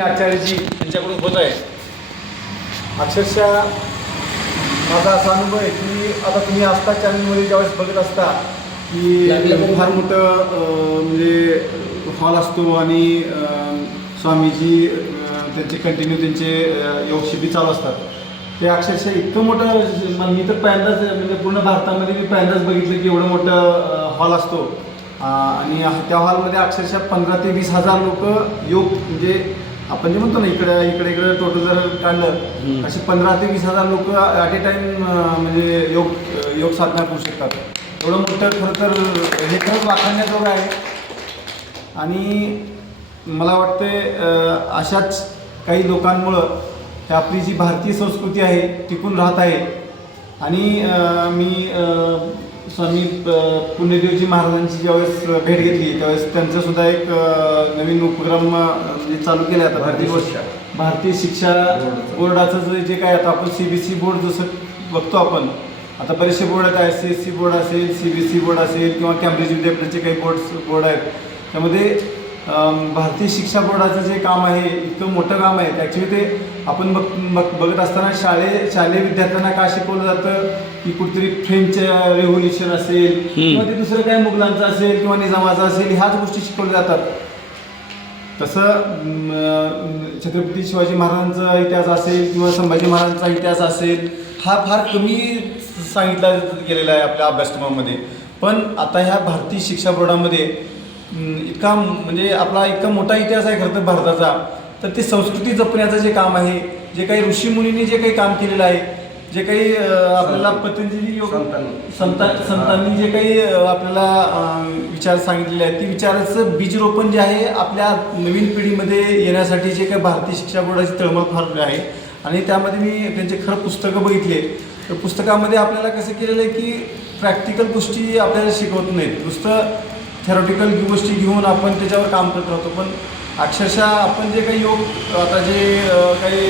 आचार्यजी यांच्याकडून होत आहे. अक्षरशः माझा असा अनुभव आहे की आता तुम्ही आस्था चॅनलमध्ये ज्यावेळेस बघत असता की फार मोठं म्हणजे हॉल असतो आणि स्वामीजी त्यांचे कंटिन्यू त्यांचे योग शिबिर चालू असतात. ते अक्षरशः इतकं मोठं मी तर पहिल्यांदाच म्हणजे पूर्ण भारतामध्ये मी पहिल्यांदाच बघितलं की एवढं मोठं हॉल असतो आणि त्या हॉलमध्ये अक्षरशः 15 ते 20 हजार लोक योग म्हणजे आपण जे म्हणतो ना इकडे टोटल जर काढलं असे 15 ते 20 हजार लोक ॲट ए टाईम म्हणजे योग साधना करू शकतात. एवढं मोठं खरं तर हे खरंच वाखाणण्याजोगं आहे. आणि मला वाटते अशाच काही लोकांमुळं ही आपली जी भारतीय संस्कृती आहे टिकून राहत आहे. आणि मी स्वामी पुण्यदेवजी महाराजांची ज्यावेळेस भेट घेतली त्यावेळेस त्यांचंसुद्धा एक नवीन उपक्रम म्हणजे चालू केला आता भारतीय शिक्षा बोर्डाचं जे काय आता आपण CBSE बोर्ड जसं बघतो आपण आता बरेचसे बोर्ड आहेत. ICSE बोर्ड असेल, CBSE बोर्ड असेल किंवा कॅम्ब्रिज विद्यापीठाचे काही बोर्ड आहेत. त्यामध्ये भारतीय शिक्षा बोर्डाचं जे काम आहे इतकं मोठं काम आहे. ॲक्च्युली ते आपण बघत असताना शालेय विद्यार्थ्यांना का शिकवलं जातं की कुठेतरी फ्रेंच रेव्होल्युशन असेल किंवा ते दुसरं काही मुघलांचं असेल किंवा निजामाचं असेल ह्याच गोष्टी शिकवल्या जातात. तसं छत्रपती शिवाजी महाराजांचा इतिहास असेल किंवा संभाजी महाराजांचा इतिहास असेल हा फार कमी सांगितला गेलेला आहे आपल्या अभ्यासक्रमामध्ये. पण आता ह्या भारतीय शिक्षा बोर्डामध्ये इतका म्हणजे आपला इतका मोठा इतिहास आहे खरं तर भारताचा. तर ते संस्कृती जपण्याचं जे काम आहे जे काही ऋषीमुनींनी जे काही काम केलेलं आहे जे काही आपल्याला पतंजली योग संतांनी जे काही आपल्याला विचार सांगितलेले आहेत ती विचाराचं बीजरोपण जे आहे आपल्या नवीन पिढीमध्ये येण्यासाठी जे काही भारतीय शिक्षा बोर्डाची तळमळ फार आहे. आणि त्यामध्ये मी त्यांचे खरं पुस्तकं बघितले तर पुस्तकामध्ये आपल्याला कसं केलेलं आहे की प्रॅक्टिकल गोष्टी आपल्याला शिकवत नाहीत. नुसतं थेरॉटिकल गोष्टी घेऊन आपण त्याच्यावर काम करत राहतो. पण अक्षरशः आपण जे काही योग आता जे काही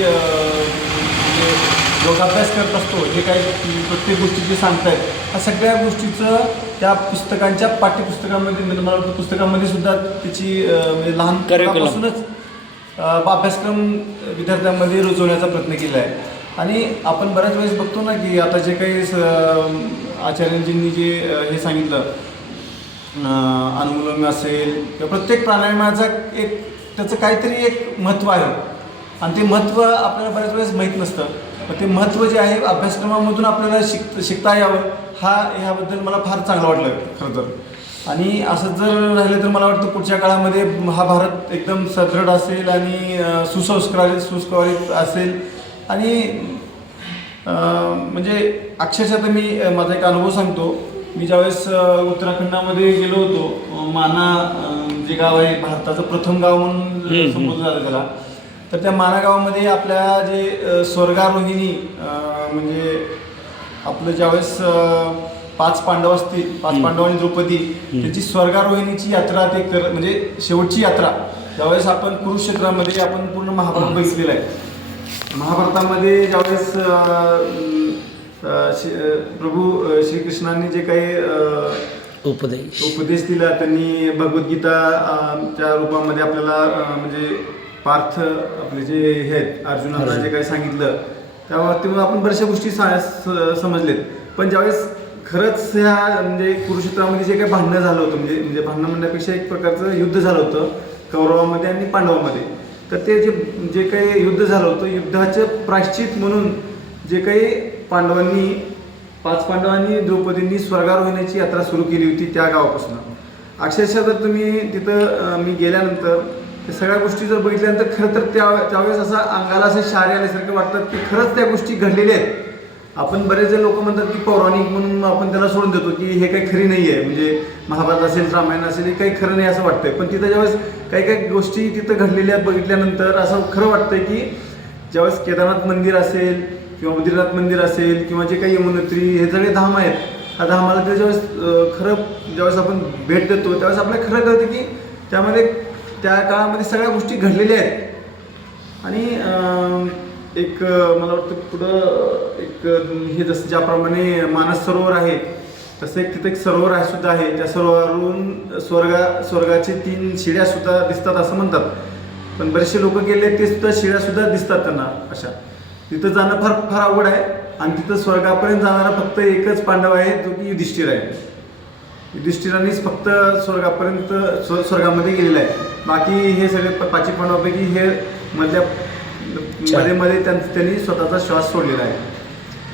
योगाभ्यास करत असतो जे काही प्रत्येक गोष्टी जे सांगतायत ह्या सगळ्या गोष्टीचं त्या पुस्तकांच्या पाठ्यपुस्तकामध्ये म्हणजे मला वाटतं पुस्तकामध्ये सुद्धा त्याची म्हणजे लहानपणापासूनच अभ्यासक्रम विद्यार्थ्यांमध्ये रुजवण्याचा प्रयत्न केला आहे. आणि आपण बऱ्याच वेळेस बघतो ना की आता जे काही आचार्यजींनी जे हे सांगितलं अनुलोम असेल किंवा प्रत्येक प्राणायामाचा एक त्याचं काहीतरी एक महत्त्व आहे आणि ते महत्त्व आपल्याला बऱ्याच वेळेस माहीत नसतं. पण ते महत्त्व जे आहे अभ्यासक्रमामधून आपल्याला शिकता यावं ह्याबद्दल मला फार चांगलं वाटलं खरं तर. आणि असं जर राहिलं तर मला वाटतं पुढच्या काळामध्ये हा भारत एकदम सदृढ असेल आणि सुसंस्कारित असेल. आणि म्हणजे अक्षरशः तर मी माझा एक अनुभव सांगतो. मी ज्यावेळेस उत्तराखंडामध्ये गेलो होतो माना जे गाव आहे भारताचं प्रथम गाव म्हणून संबोधलं जातं त्याला. तर त्या माना गावामध्ये आपल्या जे स्वर्गारोहिणी म्हणजे आपलं ज्यावेळेस 5 पांडव असतील 5 पांडव आणि द्रौपदी त्यांची स्वर्गारोहिणीची यात्रा ते म्हणजे शेवटची यात्रा ज्यावेळेस आपण कुरुक्षेत्रामध्ये आपण पूर्ण महाभारत बघितलेलं आहे. महाभारतामध्ये ज्यावेळेस प्रभू श्रीकृष्णांनी जे काही उपदेश दिला त्यांनी भगवद्गीता त्या रूपामध्ये आपल्याला म्हणजे पार्थ आपले जे हे आहेत अर्जुनाला जे काही सांगितलं त्यामुळे आपण बऱ्याचशा गोष्टी समजलेत. पण ज्यावेळेस खरंच ह्या म्हणजे कुरुक्षेत्रामध्ये जे काही भांडणं झालं होतं म्हणजे भांडणं म्हणण्यापेक्षा एक प्रकारचं युद्ध झालं होतं कौरवामध्ये आणि पांडवामध्ये. तर ते जे काही युद्ध झालं होतं युद्धाचं प्रायश्चित म्हणून जे काही 5 पांडवांनी द्रौपदींनी स्वर्गारोहणाची यात्रा सुरू केली होती त्या गावापासून. अक्षरशः जर तुम्ही तिथं मी गेल्यानंतर त्या सगळ्या गोष्टी जर बघितल्यानंतर खरं तर त्यावेळेस असं अंगाला असं शारे आल्यासारखं वाटतात की खरंच त्या गोष्टी घडलेल्या आहेत. आपण बरेच जण लोक म्हणतात की पौराणिक म्हणून आपण त्याला सोडून देतो की हे काही खरी नाही आहे म्हणजे महाभारत असेल रामायण असेल हे काही खरं नाही असं वाटतंय. पण तिथं ज्यावेळेस काही गोष्टी तिथं घडलेल्या बघितल्यानंतर असं खरं वाटतंय की ज्यावेळेस केदारनाथ मंदिर असेल किंवा बद्रीनाथ मंदिर असेल किंवा जे काही यमुनोत्री हे सगळे धाम आहेत ह्या धामाला ते ज्यावेळेस आपण भेट देतो त्यावेळेस आपल्याला खरं कळतं की त्यामध्ये त्या काळामध्ये सगळ्या गोष्टी घडलेल्या आहेत. आणि एक मला वाटतं पुढं एक हे जसं ज्याप्रमाणे मानस सरोवर आहे तसं तिथे एक सरोवर आहे सुद्धा आहे. त्या सरोवरावरून स्वर्गाचे 3 शिड्या सुद्धा दिसतात असं म्हणतात. पण बरेचसे लोक गेले ते सुद्धा शिळ्यासुद्धा दिसतात त्यांना अशा. तिथं जाणं फार फार अवघड आहे आणि तिथं स्वर्गापर्यंत जाणारा फक्त एकच पांडव आहे जो की युधिष्ठिर आहे. युधिष्ठिरानेच फक्त स्वर्गापर्यंत स्वर्गामध्ये गेलेला आहे. बाकी हे सगळे पाची पांडवापैकी हे मध्ये मध्ये त्यांनी स्वतःचा श्वास सोडलेला आहे.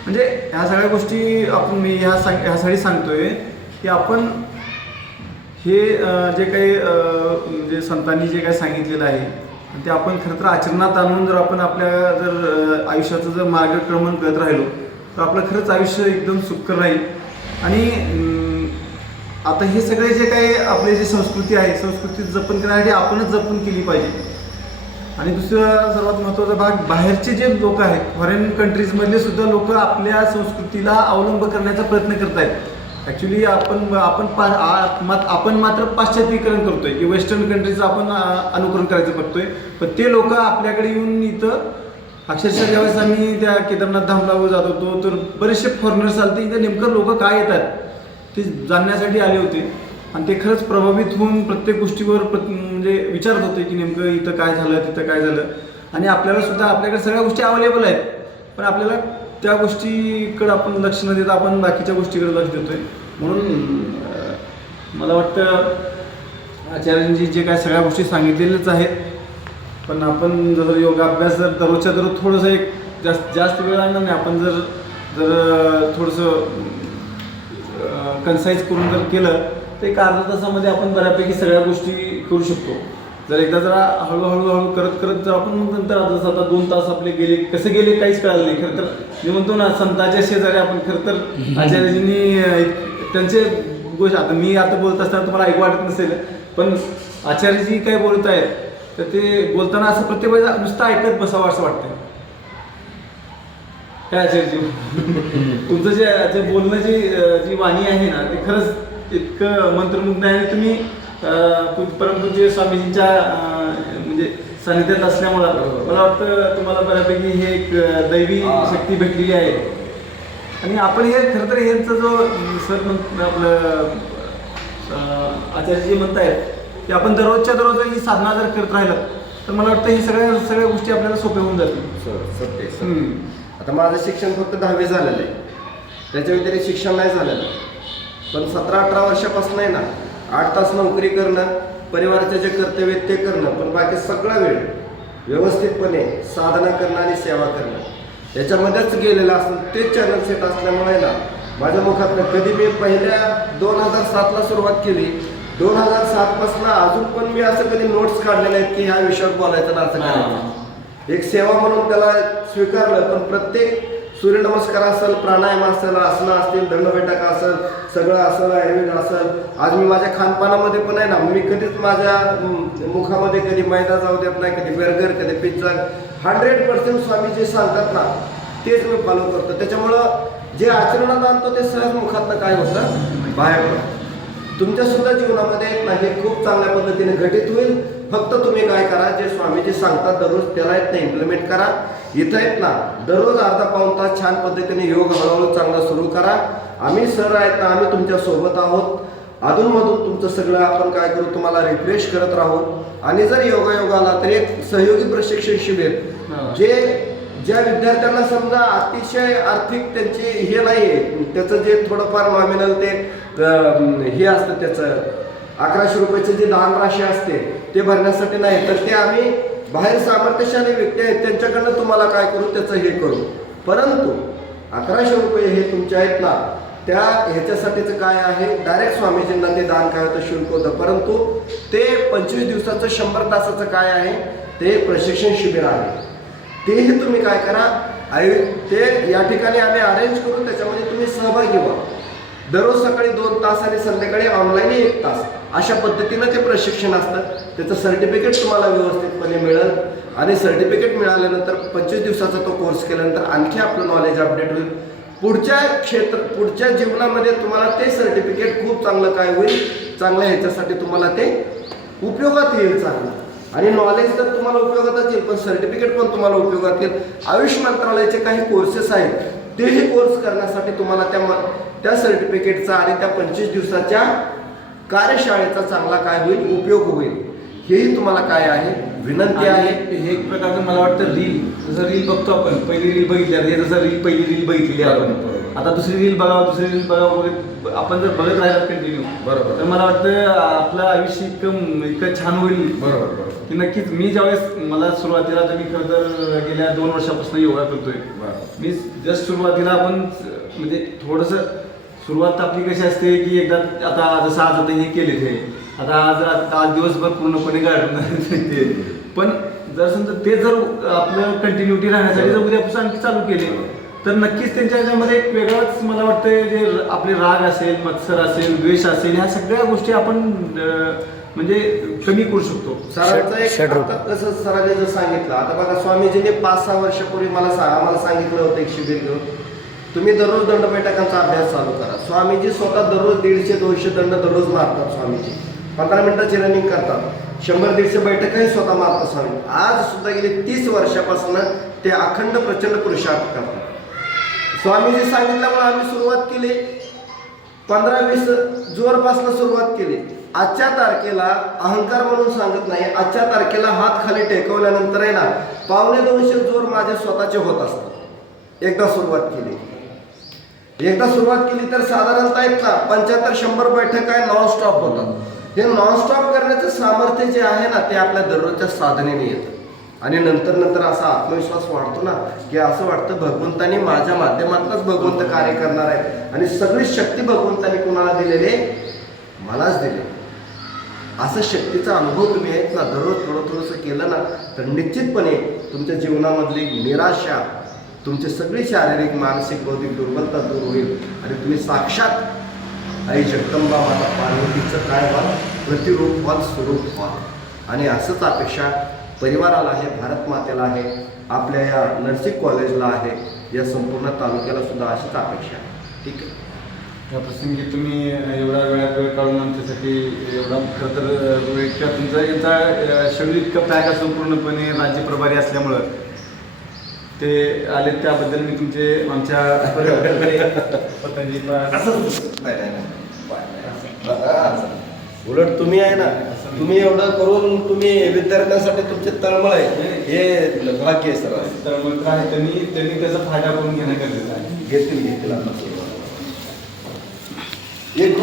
म्हणजे ह्या सगळ्या गोष्टी आपण मी ह्यासाठी सांगतोय की आपण हे जे काही म्हणजे संतांनी जे काही सांगितलेलं आहे ते आपण खरं तर आचरणात आणून जर आपण आपल्या जर आयुष्याचं जर मार्गक्रमण करत राहिलो तर आपलं खरंच आयुष्य एकदम सुखकर राहील. आणि आता हे सगळे जे काही आपली जी संस्कृती आहे संस्कृती जपन करण्यासाठी आपणच जपून केली पाहिजे. आणि दुसरा सर्वात महत्त्वाचा भाग, बाहेरचे जे लोक आहेत फॉरेन कंट्रीजमधले सुद्धा लोक आपल्या संस्कृतीला अवलंब करण्याचा प्रयत्न करत आहेत. ॲक्च्युली आपण मात्र पाश्चात्तीकरण करतोय की वेस्टर्न कंट्रीचं आपण अनुकरण करायचं बघतोय. पण ते लोक आपल्याकडे येऊन इथं अक्षरशः ज्यावेळेस आम्ही त्या केदारनाथ धामला जात होतो तर बरेचसे फॉरेनर्स आले इथं नेमकं लोक काय येतात ते जाणण्यासाठी आले होते. आणि ते खरंच प्रभावित होऊन प्रत्येक गोष्टीवर म्हणजे विचारत होते की नेमकं इथं काय झालं तिथं काय झालं. आणि आपल्याला सुद्धा आपल्याकडे सगळ्या गोष्टी अवेलेबल आहेत पण आपल्याला त्या गोष्टीकडे आपण लक्ष न देता आपण बाकीच्या गोष्टीकडे लक्ष देतोय. म्हणून मला वाटतं आचार्यांनी जे काय सगळ्या गोष्टी सांगितलेल्याच आहेत. पण आपण जर योगाभ्यास जर दररोजच्या दररोज थोडंसं एक जास्त वेळ लागणार नाही. आपण जर थोडंसं कन्साईज करून जर केलं तर एक अर्ध्या तासामध्ये आपण बऱ्यापैकी सगळ्या गोष्टी करू शकतो. जर एकदा जरा हळूहळू करत जर आपण मग नंतर आता 2 तास आपले गेले कसे गेले काहीच कळालं नाही. खरं तर मी म्हणतो ना संतांच्या शेजारी आपण खरं तर आचार्यजींनी त्यांचे गोष्ट आता मी आता बोलत असताना तुम्हाला ऐकू वाटत नसेल पण आचार्यजी काय बोलत आहेत तर ते बोलताना असं प्रत्येक वेळेला नुसतं ऐकत बसावं असं वाटतं. काय आचार्यजी तुमचं जे बोलणं जी वाणी आहे ना ते खरंच इतकं मंत्रमुग्ध आहे. तुम्ही परमपूज्य स्वामीजींच्या म्हणजे सानिध्यात असल्यामुळं मला वाटतं तुम्हाला बऱ्यापैकी हे एक दैवी शक्ती भेटलेली आहे. आणि आपण हे खरं तर यांचा जो सर आपलं आचार्यजी म्हणतायत की आपण दररोजच्या दररोज ही साधना जर करत राहिलं तर मला वाटतं ही सगळ्या गोष्टी आपल्याला सोप्या होऊन जातील. सत्य. आता माझं शिक्षण फक्त 10वी झालेलं आहे. त्याच्या व्यतिरिक्त शिक्षण नाही झालेलं. पण 17-18 वर्षापासून आहे ना 8 तास नोकरी करणं, परिवाराचे जे कर्तव्य ते करणं, पण बाकी सगळा वेळ व्यवस्थितपणे साधना करणं आणि सेवा करणं याच्यामध्येच गेलेलं असतं. तेच चॅनल सेट असल्यामुळे ना माझ्या मुखात कधी मी पहिल्या 2007ला सुरुवात केली. 2007 पासून अजून पण मी असं कधी नोट्स काढलेले आहेत की ह्या विषयावर बोलायचं ना असं करायचं. एक सेवा म्हणून त्याला स्वीकारलं. पण प्रत्येक सूर्यनमस्कार असेल, प्राणायाम असेल, आसनं असतील, दंडबैठक असेल, सगळं असेल, आयुर्वेद असेल. आज मी माझ्या खानपानामध्ये पण आहे ना मी कधीच माझ्या मुखामध्ये कधी मैदा जाऊ देत नाही, कधी बर्गर, कधी पिझ्झा. 100% स्वामी जे सांगतात ना तेच मी फॉलो करतो. त्याच्यामुळं जे आचरणात आणतो ते सहज मुखातनं काय होतं बाहेर पडतं. तुमच्या सुद्धा जीवनामध्ये ना हे खूप चांगल्या पद्धतीने घटित होईल. फक्त तुम्ही काय करा जे स्वामीजी सांगतात दररोज त्याला येत नाही इम्प्लिमेंट करा. इथं आहेत ना दररोज अर्धा-पाऊण तास छान पद्धतीने योग हळूहळू चांगला सुरू करा. आम्ही सर आहेत ना आम्ही तुमच्या सोबत आहोत. अधूनमधून तुमचं सगळं आपण काय करू तुम्हाला रिफ्रेश करत राहू. आणि जर योगाला तर एक सहयोगी प्रशिक्षण शिबिर ज्या विद्यार्थ्यांना समजा अतिशय आर्थिक त्यांची हे नाही आहे त्याचं जे थोडंफार नॉमिनल ते हे असतं त्याचं 1100 रुपयाची जी दान राशी असते ते भरण्यासाठी नाही तर ते आम्ही बाहेर सामर्थ्यशाली व्यक्ती आहेत त्यांच्याकडनं तुम्हाला काय करू त्याचं हे करू. परंतु 1100 रुपये हे तुमचे आहेत ना त्या ह्याच्यासाठीचं काय आहे डायरेक्ट स्वामीजींना ते दान काय होतं शुल्क होतं. परंतु ते 25 दिवसाचं 100 तासाचं काय आहे ते प्रशिक्षण शिबिर आहे. तेही तुम्ही काय करा ते या ठिकाणी आम्ही अरेंज करून त्याच्यामध्ये तुम्ही सहभागी व्हा. दररोज सकाळी 2 तास आणि संध्याकाळी ऑनलाईन 1 तास अशा पद्धतीनं ते प्रशिक्षण असतं. त्याचं सर्टिफिकेट तुम्हाला व्यवस्थितपणे मिळेल. आणि सर्टिफिकेट मिळाल्यानंतर 25 दिवसाचा तो कोर्स केल्यानंतर आणखी आपलं नॉलेज अपडेट होईल. पुढच्या जीवनामध्ये तुम्हाला ते सर्टिफिकेट खूप चांगलं काय होईल चांगलं ह्याच्यासाठी तुम्हाला ते उपयोगात येईल चांगलं. आणि नॉलेज तर तुम्हाला उपयोगातच येईल पण सर्टिफिकेट पण तुम्हाला उपयोगात येईल. आयुष मंत्रालयाचे काही कोर्सेस आहेत तेही कोर्स करण्यासाठी तुम्हाला त्या सर्टिफिकेटचा आणि त्या 25 दिवसाच्या कार्यशाळेचा चांगला काय होईल उपयोग होईल. हेही तुम्हाला काय आहे विनंती आहे. हे एक प्रकारचं मला वाटतं रील, जसं रील बघतो आपण, पहिली रील बघितली, हे जसं पहिली रील बघितलेली आपण, आता दुसरी रील बघावं, दुसरी रील बघावं, आपण जर बघत राहिला कंटिन्यू, बरोबर, तर मला वाटतं आपलं आयुष्य इतकं छान होईल. बरोबर की नक्कीच. मी ज्यावेळेस मला सुरुवातीला तर मी खरं तर गेल्या 2 वर्षापासून योगा करतोय. मी जस्ट सुरुवातीला आपण म्हणजे थोडंसं सुरुवात आपली कशी असते की एकदा आता जसं आज हे केले ते आता आज दिवसभर पूर्णपणे गाडून ते, पण जर समजा ते जर आपलं कंटिन्युटी राहण्यासाठी जर उद्यापासून आणखी चालू केले तर नक्कीच त्यांच्या ह्याच्यामध्ये एक वेगळाच मला वाटतं जे आपले राग असेल, मत्सर असेल, द्वेष असेल, ह्या सगळ्या गोष्टी आपण म्हणजे कमी करू शकतो. सरांचं एक आता कसं सरांनी जर सांगितलं, आता बघा स्वामीजीने 5-6 वर्षापूर्वी आम्हाला सांगितलं होतं एक शिबिर घेऊन, तुम्ही दररोज दंडबैठकांचा अभ्यास चालू करा. स्वामीजी स्वतः दररोज 150-200 दंड दररोज मारतात. स्वामीजी 15 मिनिटाची रनिंग करतात, 100-150 बैठकही स्वतः मारतात स्वामी. आज सुद्धा गेली 30 वर्षापासून ते अखंड प्रचंड पुरुषार्थ करतात. स्वामीजी सांगितल्यामुळे आम्ही सुरुवात केली, 15-20 जोरपासून सुरुवात केली. आजच्या तारखेला अहंकार म्हणून सांगत नाही, आजच्या तारखेला हात खाली टेकवल्यानंतर आहे ना 250 जोर माझे स्वतःचे होत असतात. एकदा सुरुवात केली तर साधारणतः एक 75-100 बैठक आहे नॉनस्टॉप होतात. हे नॉनस्टॉप करण्याचं सामर्थ्य जे आहे ना ते आपल्या दररोजच्या साधनेने येतं. आणि नंतर असा आत्मविश्वास वाढतो ना की असं वाटतं भगवंतानी माझ्या माध्यमातूनच भगवंत कार्य करणार आहे आणि सगळी शक्ती भगवंतानी कुणाला दिलेले, मलाच दिले. असं शक्तीचा अनुभव तुम्ही आहेत ना दररोज थोडंसं केलं ना तर निश्चितपणे तुमच्या जीवनामधली निराशा, तुमची सगळी शारीरिक, मानसिक, बौद्धिक दुर्बलता दूर होईल आणि तुम्ही साक्षात आई जगदंबा माता पार्वतीचं काय व्हाल, प्रतिरूप व्हाल, स्वरूप व्हाल. आणि असंच अपेक्षा परिवाराला आहे, भारत मातेला आहे, आपल्या या नर्सिंग कॉलेजला आहे, या संपूर्ण तालुक्याला सुद्धा अशीच अपेक्षा आहे. ठीक आहे. या प्रसंगी तुम्ही एवढा वेळ काढून आमच्यासाठी एवढा खरं तर इतक्या तुमचा यांचा शेड्यूल इतकं पॅक असून पूर्णपणे राज्य प्रभारी असल्यामुळं ते आले, त्याबद्दल मी तुमचे आमच्या उलट तुम्ही आहे ना, तुम्ही एवढं करून तुम्ही विद्यार्थ्यांसाठी तुमचे तळमळ आहे, हे भाग्य आहे सर. तळमळ आहे, त्यांनी त्याचा फायदा करून घेणं गरजेचं आहे. घेतील आता एक